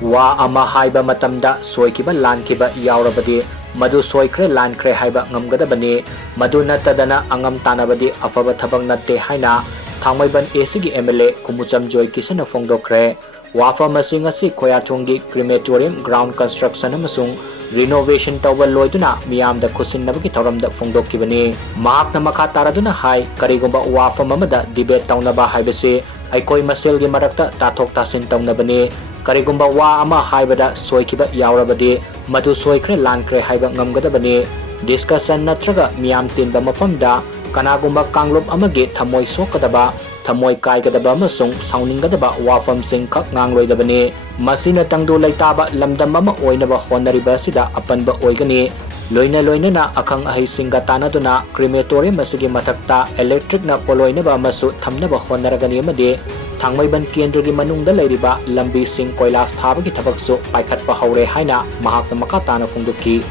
Wa ama Haiba Matamda Soikhiba Lankhiba Yaorabadi Madu Soikhre Lankhre Haiba Ngamgadabani Madu Natadana Angam Tanabadi Afaba Thabang Natte Haina Thangmaiban Esigi MLA Kumucham Joykisan Fongdokre Wafa Masingasi Koyatungi Crematorium Ground Construction Amasung Renovation Tower Loiduna Miam the Kusin Nabaki Toram the Fongdokibani Mark Namaka Taraduna Hai Karigumba Wafa Mamada Debate Taunaba Haibase Aikoi Masilgi Marakta Tatok Tasin Taunabani Karigumba wa ama haibada soikhiba yaorabadi Madu Soikhre Lankhre Haiba Ngamgadabani discussion natraga miyam tinba mafamda kanagumba kanglop amagi thamoi sokadaba thamoi kaigadaba amasung sauninggadaba wafam sing khak ngangloidabani masina tangdu laitaba lamdam ama oinaba honariba sida apanba oigani loina na akhang ahi singa tanaduna crematorium masigi mathakta electric na poloinaba masu thamnaba honaragani amadi Thangmaiban Kendragi Manungda Lairiba Lambi Sing Koilas Thabagi Thabaksu Paikhatpa Haure Haina Mahakna Makatana Fongdokki